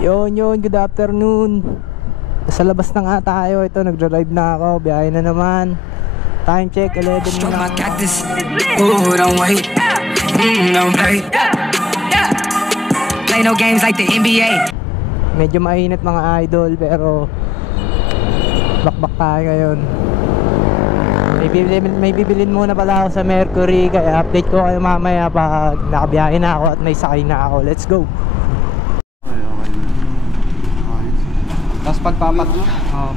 Yun, good afternoon. Sa labas na nga tayo. Ito, nagdra-drive na ako. Biyahe na naman. Time check, 11 na. Ooh, don't wait. Don't play. Play no games like the NBA. Medyo mainit mga idol, pero bakbak tayo ngayon. May bibilin muna pala ako sa Mercury, kaya update ko kayo mamaya pag nakabiyahe na ako at may sakay na ako. Let's go. Tapos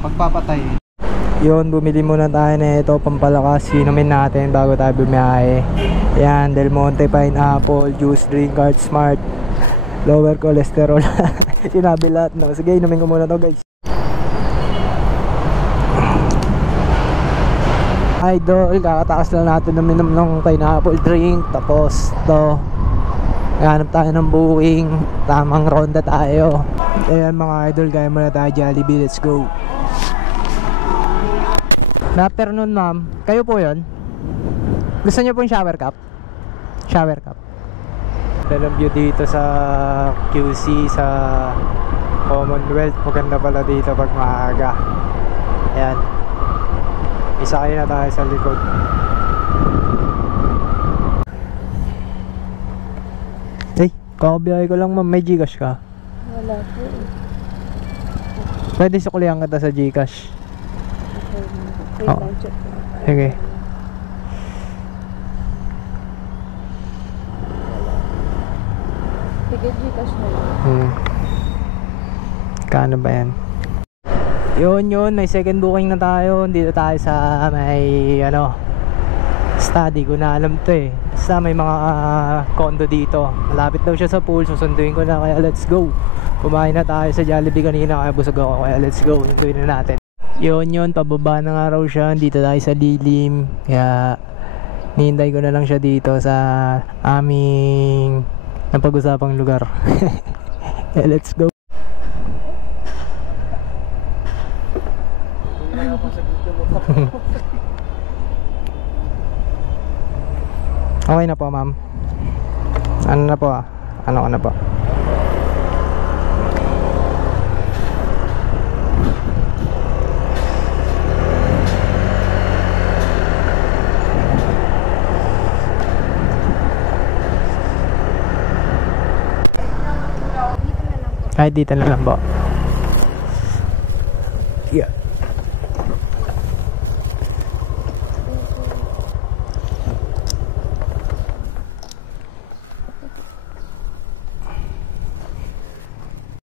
pagpapatay. Yun, bumili muna tayo na ito, pampalakas. Inumin natin bago tayo bumiyahe. Yan, Del Monte Pineapple Juice Drink, Heart Smart, lower cholesterol. Sinabi lahat, no? Sige, inumin ko muna to, guys. Idol, kakatakas lang natin uminom ng pineapple drink. Tapos to, hanap tayo ng booking. Tamang ronda tayo. Ayan mga idol, kaya muna tayo Jollibee. Let's go. Good afternoon ma'am. Kayo po yun? Gusto nyo po yung shower cup? Shower cup. Dalang view dito sa QC sa Commonwealth. Maganda pala dito pag maaga. Ayan. Isakay na tayo sa likod. Hey, kakabiyahe ko lang ma'am. May Gcash ka? Wala po eh. Pwede suklihan kita sa Gcash. Oh. Okay. Sige, Gcash na lang. Kano ba yan? Yun, may second booking na tayo. Dito tayo sa may study ko na alam to eh. Basta may mga condo dito. Malapit daw siya sa pool. Susunduin ko na, kaya let's go. Kumain na tayo sa Jollibee kanina, kaya busog ako, kaya let's go. Sunduin na natin. Yun, pababa na nga raw siya. Dito tayo sa lilim. Kaya nihintay ko na lang siya dito sa aming napag-usapang lugar. Kaya let's go. Okay na po ma'am. Ano na po Ano na po? Ay, dito na lang po. Yeah.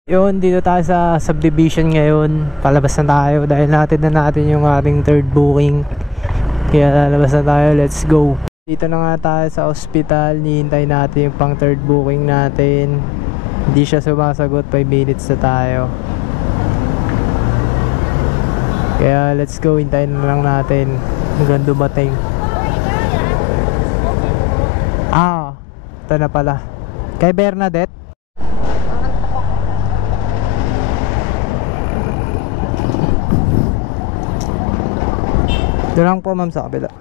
Yun, dito tayo sa subdivision ngayon. Palabas na tayo dahil natin yung ating third booking. Kaya lalabas na tayo, let's go. Dito na nga tayo sa hospital. Nihintay natin yung pang third booking natin. Hindi siya sumasagot, 5 minutes na tayo. Kaya let's go, hintayin na lang natin hanggang dumating. Ito na pala. Kay Bernadette. Doon lang po ma'am sa kabila.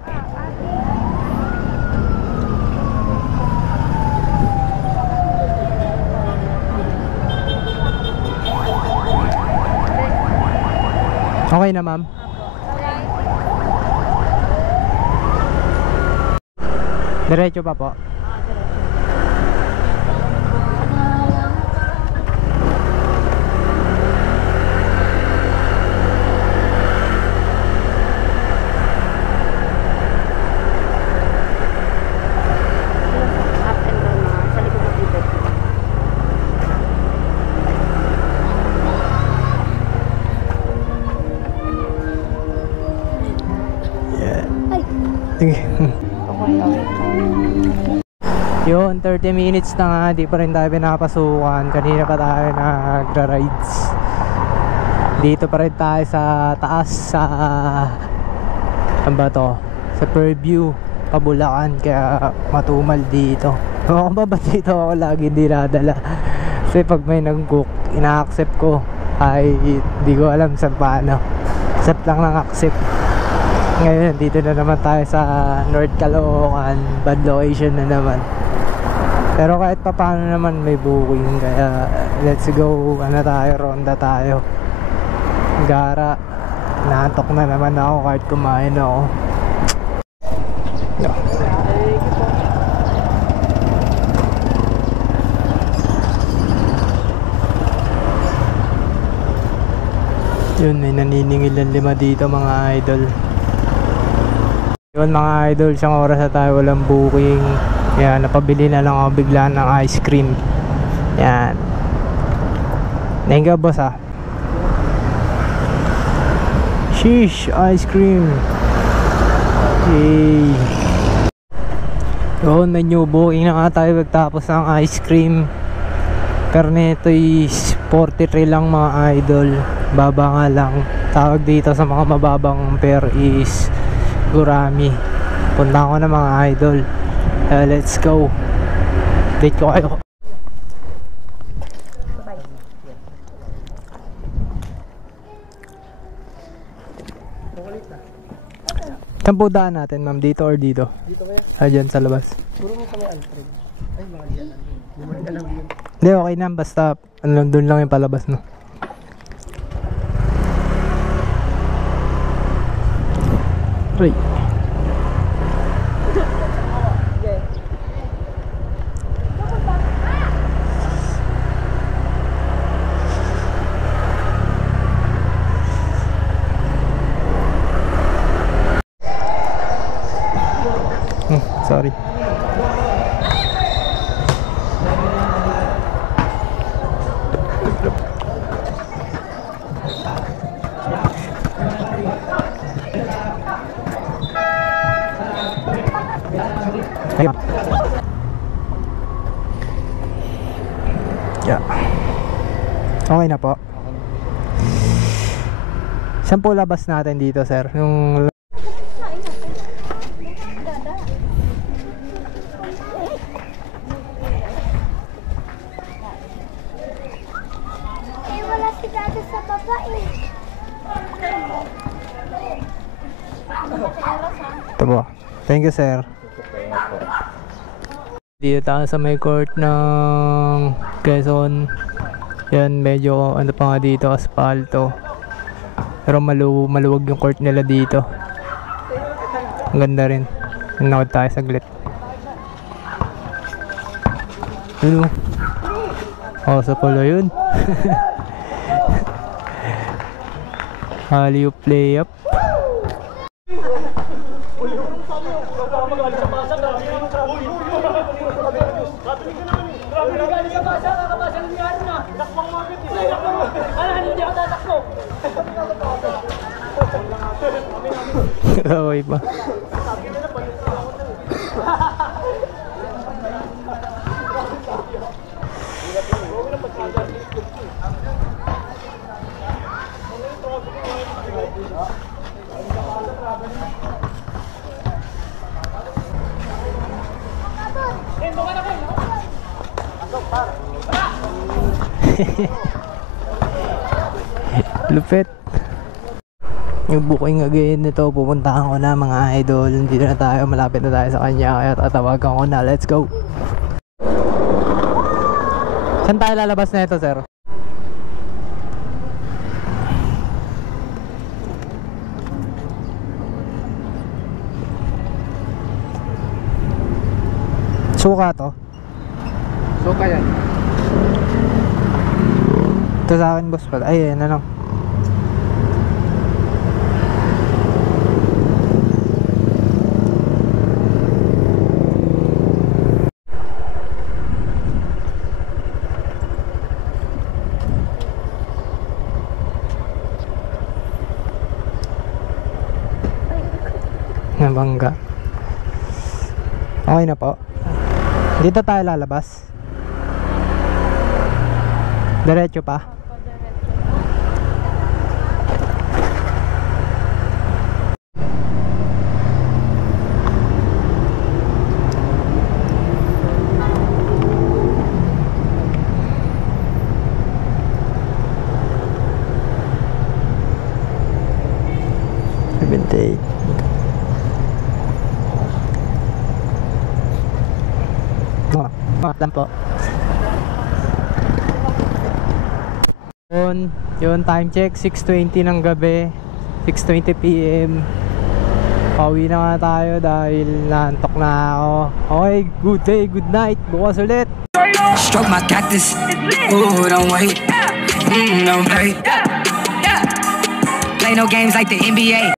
Okay na ma'am. Diretso pa po. Yun, 30 minutes na nga, di pa rin tayo pinapasukan. Kanina pa tayo nagra-rides. Dito pa rin tayo sa taas sa ano ba to? Sa Fairview, Pabulacan. Kaya matumal dito. Ako ba dito ako lagi dinadala? Kasi pag may nag-cook, ina-accept ko. Ay, di ko alam sa paano. Accept lang ng accept. Ngayon, dito na naman tayo sa North Caloocan. Bad location na naman. Pero kahit pa paano naman may booking, kaya let's go. Ano tayo, ronda tayo. Gara. Naantok na naman ako kahit kumain ako. No. Yun, may naniningil ng 5 dito mga idol. Yun mga idol, isang oras na tayo walang booking. Yan, napabili na lang ako bigla ng ice cream. Yan. Thank you boss ah. Sheesh, ice cream. Yay. Yun, may new booking na nga tayo pagtapos ng ice cream. Pero nito is 43 lang mga idol. Baba nga lang. Tawag dito sa mga mababang pair is gurami. Punta ko na mga idol. Let's go. Date ko kayo. Saan po daan natin ma'am? Dito or dito? Dito kaya? Dyan sa labas. Puro mo kami Alfred. Ay, mga diyan lang. Bumalik ka lang yun. Hindi, okay na. Basta doon lang yung palabas no. Right. Sorry. Yeah. Okay na po. Saan po labas natin dito, sir? Yung Wala si Dada sa baba eh. ito po. Thank you, sir. Dito tayo sa may court ng Quezon. Yan, medyo ano pa nga dito, asfalto. Pero maluwag yung court nila dito. Ang ganda rin. Nanood tayo saglit. Ano? Oh, sa polo yun. How you play up? Kaway pa. Lupit. Yung booking again nito, pupuntahan ko na mga idol. Dito na tayo, malapit na tayo sa kanya. Kaya tatawagan ko na, let's go. Saan tayo lalabas na ito, sir? Suka to? Suka yan. Ito sa akin boss pala. Ay, ano lang. Nabangga. Okay na po. Dito tayo lalabas. Diretso pa. Bintay. Lang po. Yun, time check, 6:20 ng gabi, 6:20 PM. Pauwi na nga tayo dahil naantok na ako. Okay, good day, good night. Bukas ulit. Stroke my cactus. Ooh, don't wait. Don't play. Play no games like the NBA.